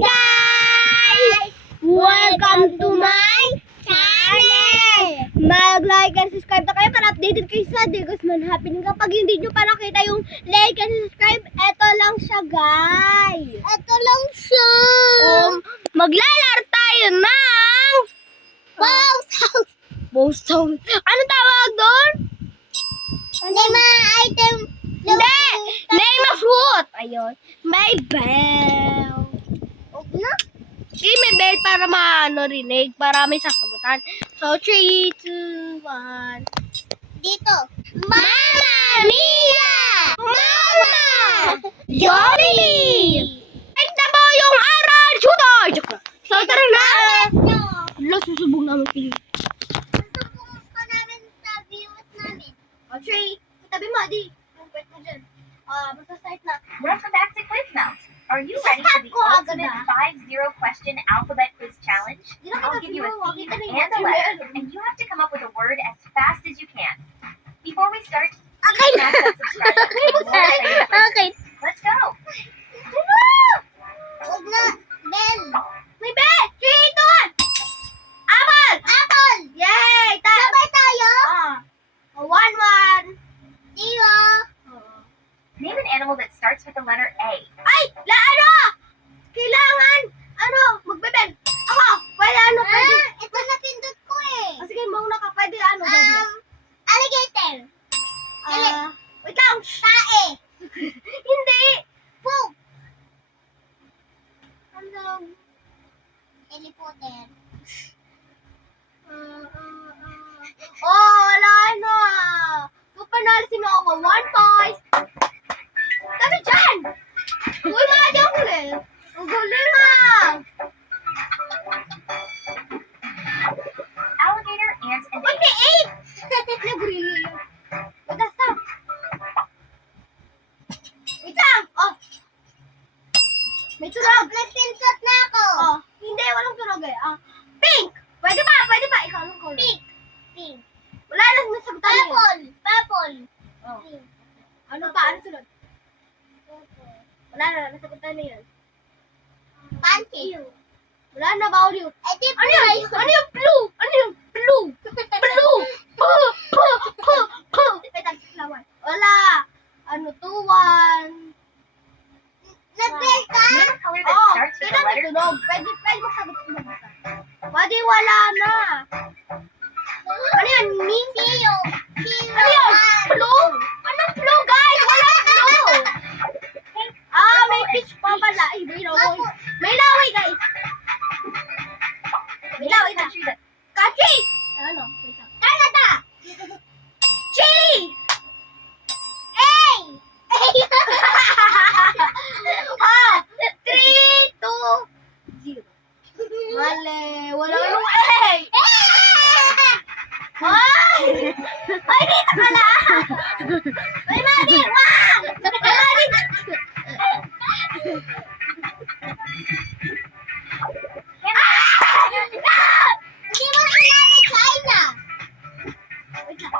guys! Welcome to my channel! Mag-like and subscribe na kayo para updated kayo sa Digosman Happening. Kapag hindi nyo pa nakita yung like and subscribe, eto lang siya guys! Eto lang siya! Maglalaro tayo ng Bows House! Bows House? Ano tawag doon? Name a item. Hindi! Name a fruit! Ayun. May bell. No? May bell para rinig, para may sasagutan. So, 3, 2, 1. Dito. Mama Mia! Mama! Johnny! Ito po yung aral shooter! So, tara na! Wala, susubong namin pili. Susubong pa namin sa viewers namin. O, 3. Tabi mo, di. Pwede mo dyan. Basta start na. Welcome back to Quiz Mount. Are you ready for the ultimate 5-0 question alphabet quiz challenge? I'll give you a theme and a letter, and you have to come up with a word as fast as you can. Before we start, Okay na. Okay. Let's go. Huwag na. Bell. May bell. 3, 2, 1. Apple. Apple. Yay. Sabay tayo. 1, 1. 0. Name an animal that starts with the letter A. Ay! Kailangan, magbebel. Ako, pwede pwede. Ito na pindot ko eh. Sige, mauna ka, pwede alligator. Wait lang. Tae. Hindi. Poop. Helicopter. Wala na. Kung panalisin ako, 1 point. Kami dyan! Uy, mga chocolate! Ang galing Alligator, ant, and Wait, may 8! Nag-really yun. Wait, stop. Wait lang! May tunog. Nag-pinsot na ako. Hindi, walang tunog eh. Pink! Pwede ba? Ikaw anong color? Pink. Wala na nasagutan yun. Purple. Pink. Ano pa? Ano sunod? Wala na, nasagutan na yun. Pancake. Wala na, bawal yun. Ano yun? Ano yung blue? Blue. Wala. 2, 1. Nag-bell ka? name a color that starts with the letter T. Pwede masagot mo ba? Pwede, wala na. Ano yun? Sino? Ano yun? Blue? Anong blue, guys? Wala blue. May fish pa pala. Ay, may laway. May laway, guys. May laway na. Country! Ano? Canada! Chile! A! 3, 2, 0. Mali. Wala yung A! Ay, dito ka na! Ay, mali! Wag! Mali! Hindi mo sinabi China! Wait lang.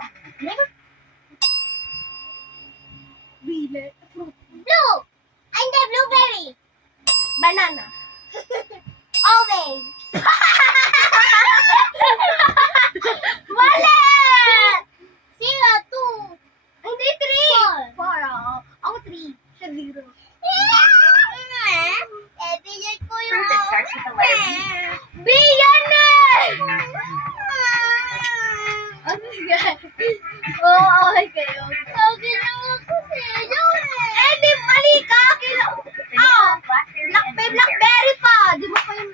Blue! Ay, hindi, blueberry. Banana. Orange. Wala! 0, 2. Hindi, 3. 4. Ako 3. Siya 0. Billiard ko Fruit that starts with the letter B. B yan eh! Okay kayo. Okay lang ako sa'yo eh. Di mali ka. May blackberry pa. Di mo pa yun.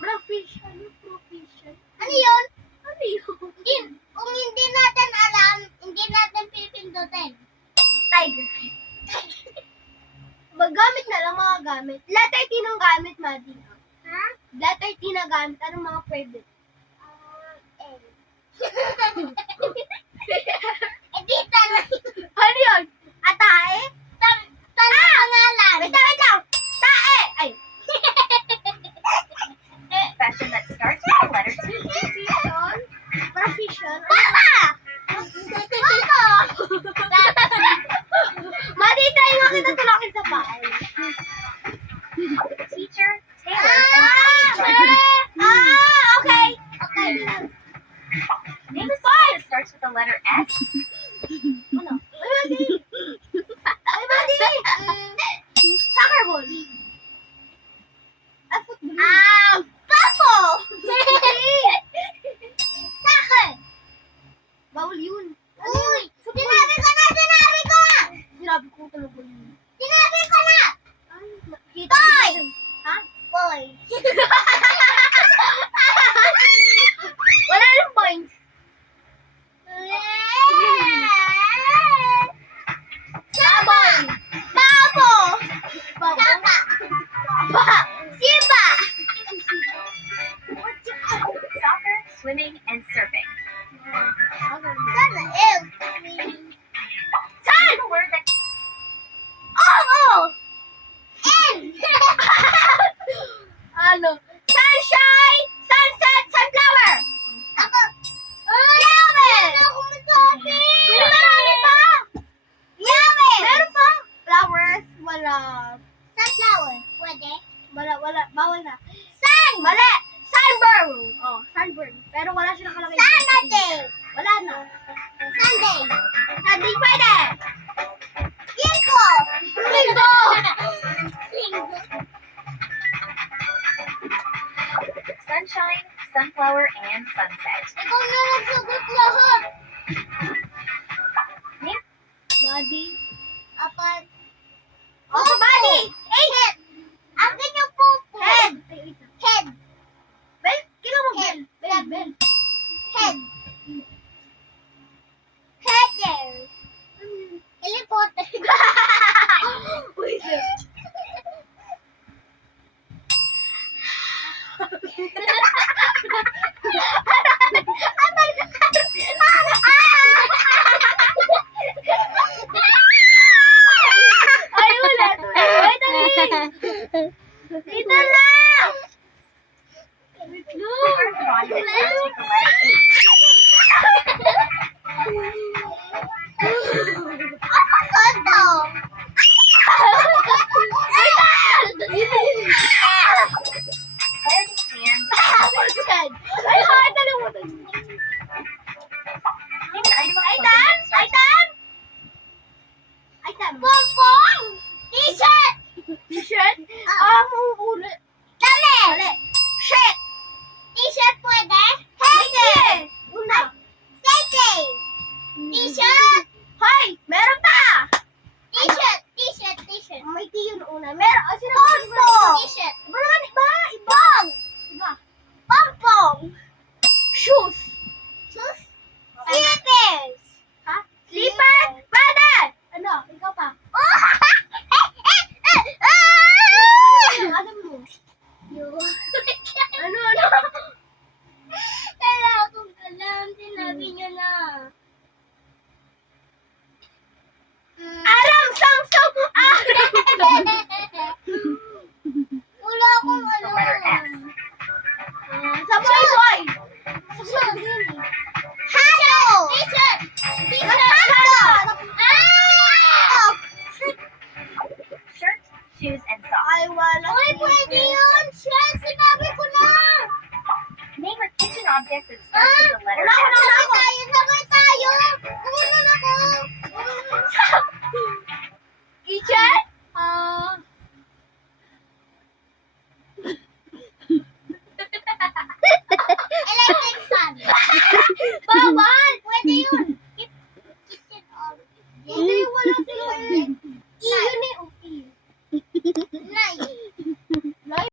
Proficient. Ano yun? Kung hindi natin alam, hindi natin pipindutin. Tiger. Magamit na lang mga gamit. Letter T ng gamit, Madi. Ha? Letter T na gamit. Anong mga pwede? L. Dito na. Ano yun? Atae? Pangalan. Wait lang. Tae. Ay. Fashion that starts with the letter T. Profession. Mama! Mama! sunflower, and sunset. Ikaw na nagsagot lahat. Name Body. Apat. Oh, body. Head. Akin yung pupo. Head. Head. Bel, kila mo bel. Bel. Head. Header. Helicopter. Wait. Ay, ulit. Wait, dito lang. the first body that starts with the letter H. Koto. Head, hands, Ay, nakalimutan. name an item of Ay, clothing that starts with Pompong! T-shirt! T-shirt? Ulit. Dali! Shirt! T-shirt pwede? Pwede! Una. Say! T-shirt! Hoy! Meron pa! T-shirt! May T yun una. Meron. Pompong! T-shirt. Iba naman, iba. Ibang! Iba. Pompong! Shoes! Slippers! Ha? Slippers? Pwede! Ano? Ikaw pa. Ano mo? Ano? Kailangan kong alam. Sinabi niyo na. Alam! Samsung! Wala akong the letter S. Sa boy! Hato! T-shirt! Hato! Shirt, shoes, and socks. Ay, wala. Ay, pwede yun! Shirt! Sinabi ko na! Name a kitchen object that starts with the letter S. Sabay tayo! Kumanan ako! Kitchen? Electric fan. Bawal! Pwede yun. Kitchen object. Hindi, wala sila.